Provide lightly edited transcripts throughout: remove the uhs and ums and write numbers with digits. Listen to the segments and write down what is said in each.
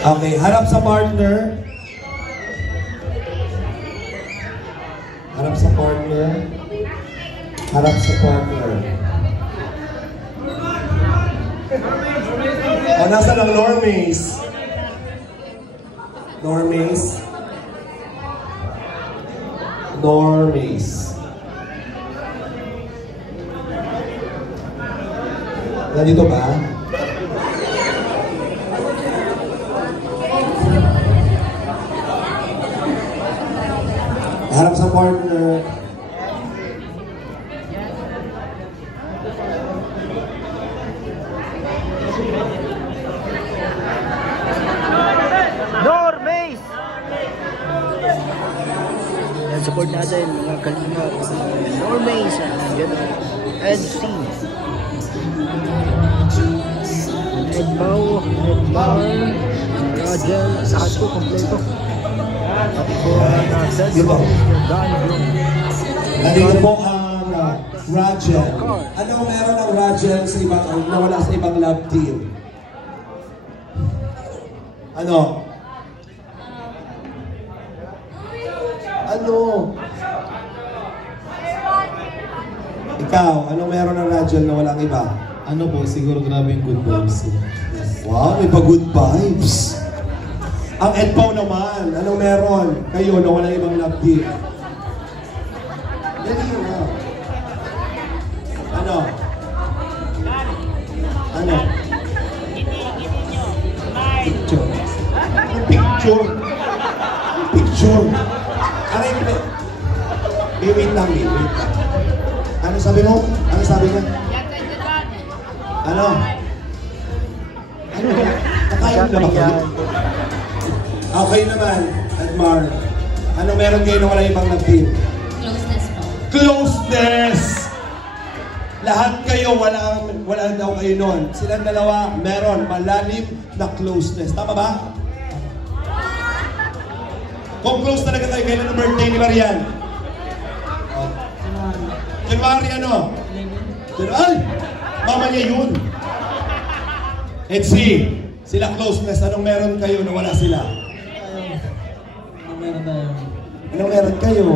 Okay, harap sa partner. Harap sa partner. Harap sa partner. O, nasa ng normies? Normies? Normies. Nandito ba? Harap sa partner. Normies! Yan, support natin mga kalinga. Normies, NC. Edbaw, Rajel, lahat po kompleto. At po nandito po ang Rajel. Ano meron ng Rajel sa ibang, nawala sa ibang love team? Ano? Ano? Ikaw, ano meron ng Rajel na walang iba? Ano po, siguro grabe yung good vibes. Wow, may pa good vibes. Ang Edpaw naman, anong meron? Kayo na walang ibang love team. Dali na. Ano? Ano? Picture. Picture. Picture. Ano yung wait lang, wait lang. Ano sabi mo? Ano sabi niya? Ano? Ano ba? Nakain na ba kayo? Okay naman, Edmar. Ano meron kayo na wala ibang nag-team? Closeness po. Closeness! Lahat kayo, wala daw kayo nun. Silang dalawa, meron malalim na closeness. Tama ba? Kung close talaga kayo, kailan ang birthday ni Marian? January ano? Ay! Mama niya yun. Let's see. Sila closeness. Anong meron kayo na wala sila? Meron tayo. Anong meron kayo?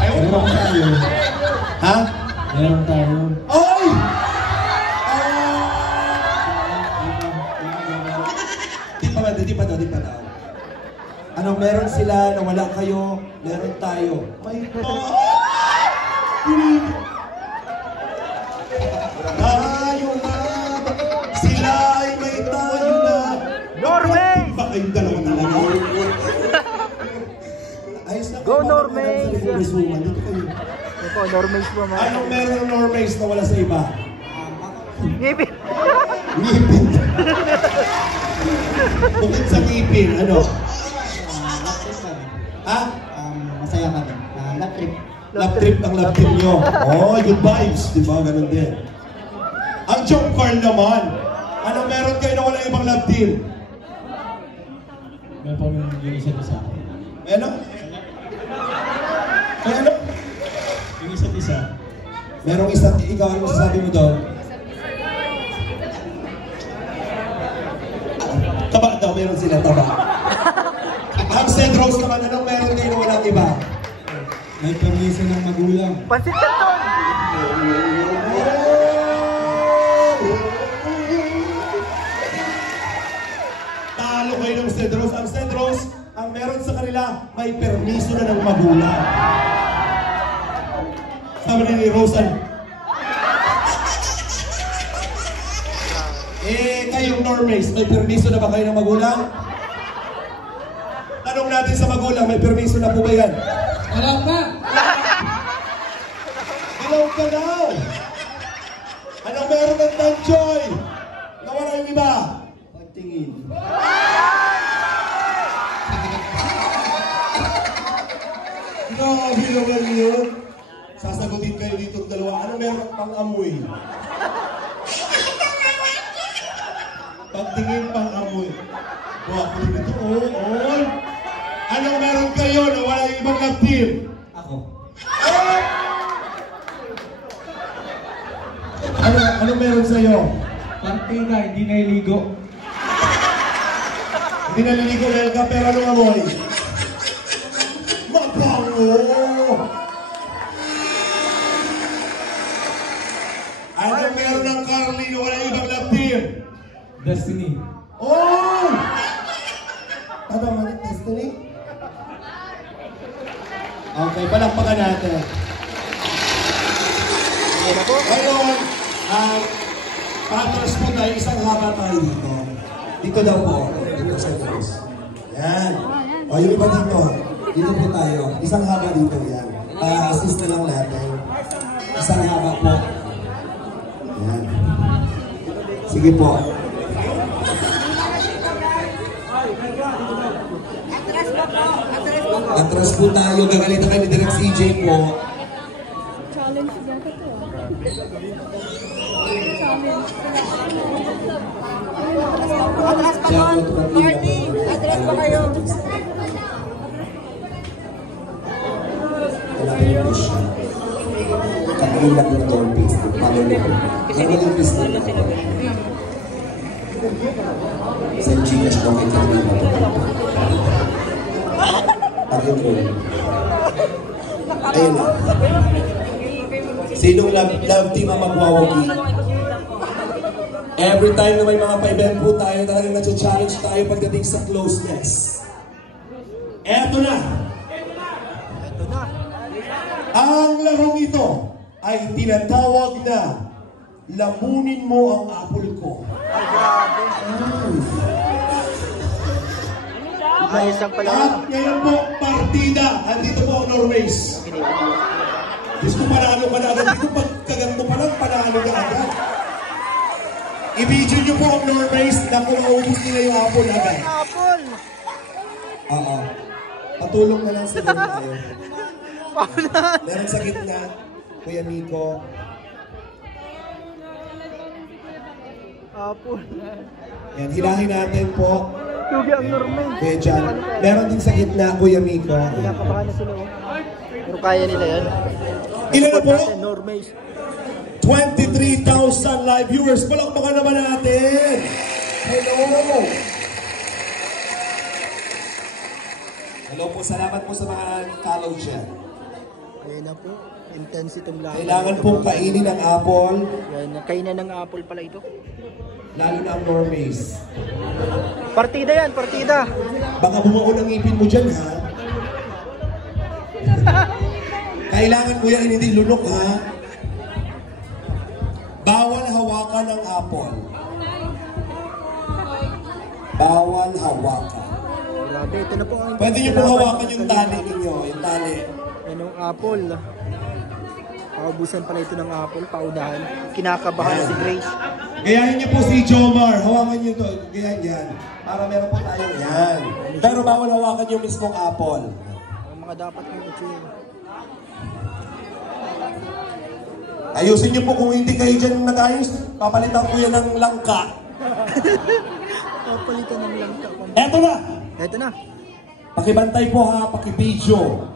Meron tayo. Ha? Meron tayo. Ay! Di pa daw. Anong meron sila na wala kayo? Meron tayo. May tayo na. Sila ay may tayo na. Normies! Ba kayong dalawa talaga? Ayos na. Go, Normies! Dito kayo. Ito, Normies po mga. Anong meron ng Normies na wala sa iba? Ngipin! Ngipin. Bukod sa ngipin, ano? Ha? Masaya kami. Love trip. Love trip ng love trip nyo. Oh, good vibes. Diba? Ganun din. Ang joke card naman. Ano meron kayo na wala ibang love team? Meron po yung isa't isa. Ano? Ano? Yung isa't isa. Merong isa't ikaw, ano masasabi mo doon? Taba daw, meron sila taba. Ang St. Rose naman, anong meron kayo na walang iba? May permiso ng magulang. Pansit Canton! Talo kayo ng St. Rose. Ang St. Rose, ang meron sa kanila, may permiso na ng magulang. Sabi ni Rosan, kayong Normies, may permiso na ba kayo ng magulang? Tanong natin sa magulang, may permiso na po ba yan? Wala pa! Hello ka daw! Anong meron ng Tanjoy? Nawala yung iba? Pagtingin. Grabe naman yun. Sasagutin kayo dito dalawa. Anong meron pang amoy? Pagtingin pang amoy. Wapo dito. Oo. Anong meron kayo na wala yung ibang love team? Ako. Ano meron sa'yo? Partida, hindi nailigo. Hindi naliligo Elka, pero anong amoy? Mabango! Anong meron ng Carly na wala ibang love team? Destiny. Oh! Ano man ang Destiny? Okay, palakpakan natin. Ngayon, partners po tayo, isang haba tayo dito. Dito daw po. Dito sa Diyos. Yan. O, yung iba dito. Dito po tayo. Isang haba dito. Yan. Assist na lang natin. Isang haba po. Yan. Sige po. Atras po tayo. Gagalitan kami direct CJ po. Challenge yata to. Atras pa doon. Party. Atras pa kayo. Kailangan yung push siya. Kakilang yung door-piece. Magaling piece na ito. Send Gcash daw kay Kakilang mo. Ayun po. Ayun na. Sinong love team ang magwawagi? Every time na may mga pa-event po tayo, talagang nasa-challenge tayo pagdating sa closeness. Eto na! Ang larong ito ay tinatawag na lamunin mo ang apple ko. Ayos ang pala. At ngayon po, partida. Andito po ang Norways. Diyos ko, panalo ka na agad dito. Pagkaganto pa lang, panalo ka agad. I-video nyo po ang Norways na kung maubos nila yung apple agad. Apple! Oo. Patulong na lang sa ganun tayo. Paulan! Meron sa gitna, Kuya Miko. Apple. Yan, hilahin natin po. Yugi ang normal. Kuya Jan. Meron din sa gitna, Kuya Miko. Kinakabahan na sila. Pero kaya nila yan. Ilan na po? Normays. 23,000 live viewers. Palakpakan naman natin. Hello. Hello po. Salamat po sa mga follow dyan. Ayan na po. Intense itong lahat. Kailangan pong kainin ang apple. Yan, kainan ng apple pala ito. Lalo na ang Normays. Partida yan, partida. Baka bumuo ng ngipin mo dyan, ha? Kailangan mo yan hindi lunok, ha? Bawal hawakan ang apple. Bawal hawakan. Grabe, ito na po ang... Pwede nyo pong hawakan yung tali ninyo, yung tali. Yan ang apple. Paubusan pala ito ng apple, paunahan. Kinakabahan si Grace. Gayahin niyo po si Jomar. Hawakan niyo ito. Gayahin yan. Para meron po tayong yan. Pero bawal hawakan yung mismong apple. Ang mga dapat mong itsura. Ayusin niyo po kung hindi kayo dyan nag-ayos. Papalitan ko yan ng langka. Papalitan ng langka. Eto na! Eto na. Pakibantay po ha, pakibidyo.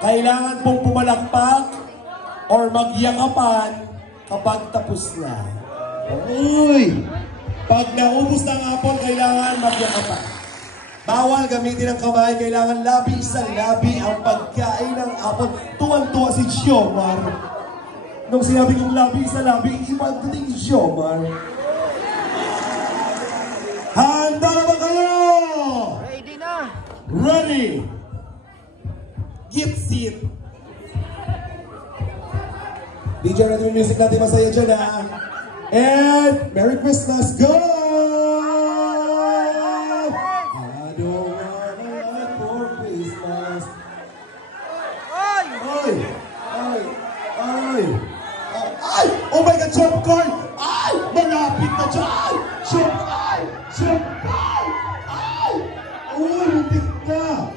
Kailangan pong pumalakpak or magyakapan kapag tapos na. Uy! Pag naubos ng apple, kailangan magyakapan. Bawal gamitin ang kamay, kailangan labi isang labi ang pagkain ng apple. Tuwan-tuwa si Jomar. Nung sinabi kong labi isang labi, ibang dating Jomar. Handa na ba kayo? Ready na. Ready! Get seat! DJ natin yung music natin, masaya dyan ha. And Merry Christmas, go! I don't wanna live for Christmas. Ay! Ay! Ay! Ay! Ay! Oh my God, jump card! Ay! Malapit na dyan! Jump! Ay! Jump! Ay! Ay! Uy, muntik na!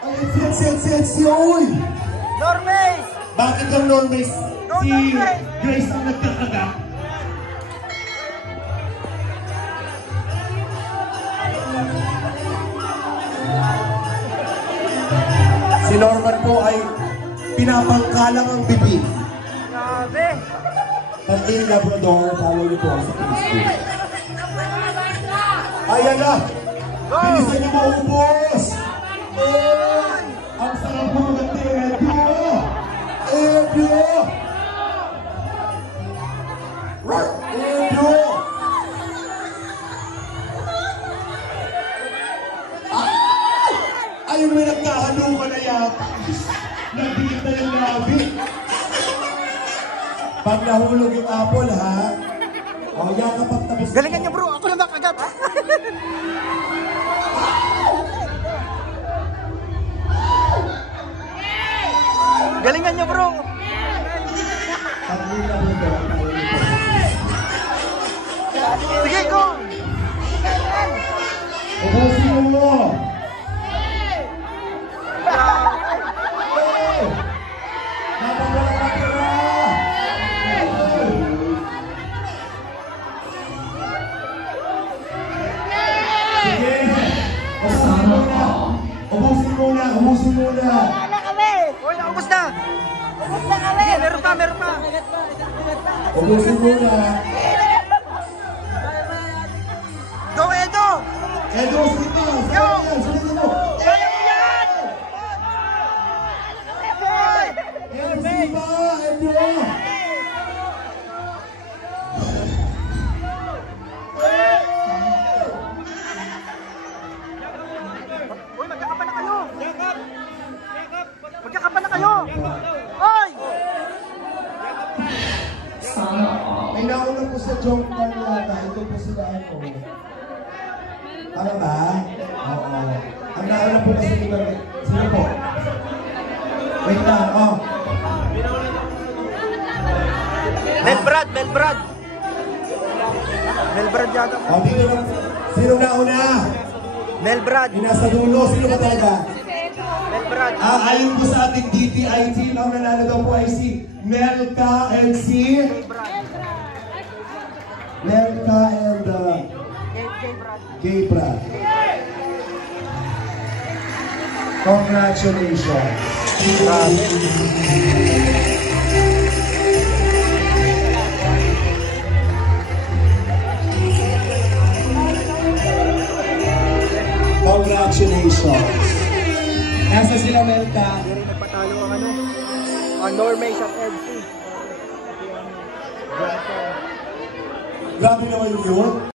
Ay, si Uy! Normays! Bakit ang Normays? Si Grace ang nagkakaga? Si Norman po ay pinapangkalang ang bibig. Grabe! Tanting Labrador, follow niyo po sa Facebook. Ayan na! Bilisan niyo maubos! Ang sarap mo maganda, Edo! Edo! Edo! Ayun, may nagkahalukan na yata. Nagdikit na yung labi. Pag nahulog yung apple, ha? O, yan kapag tapos. Galingan niyo bro, ako na makagat. Galingan niyo bro. Sige ko. Ubusin mo! Napagwala ka tira! Sige! Ubusin muna! Ubusin muna! Ubusin muna! Wala kami! Hoy, naubos na. Ubus na kami! Sige, meron pa, meron pa. Ubusin muna! Go Edo. Edo, sige! Yo! Sige mo! Kaya mo yan. Edo, sige ba? Edo! Hoy, magkakapan na kayo. Magkakapan na kayo. Hoy! May nauna po sa joke card yata. Ito po sila ako. Tama ba? Oo. Ang nauna po kasi iba. Sino po? Wait lang, oh. Melbrad, Melbrad. Melbrad yata. Oh, dito lang. Sino nauna? Melbrad. Yung nasa dulo. Sino ba talaga? Melbrad. Ayon po sa ating DTIT, ang nanalo daw po ay si Melka and si... Melka and Gabriel. Congratulations. Congratulations. Nasa sila, Melka? Hindi rin nagpatalo ang ano. Ang Normay sa FC. Grabe naman yun.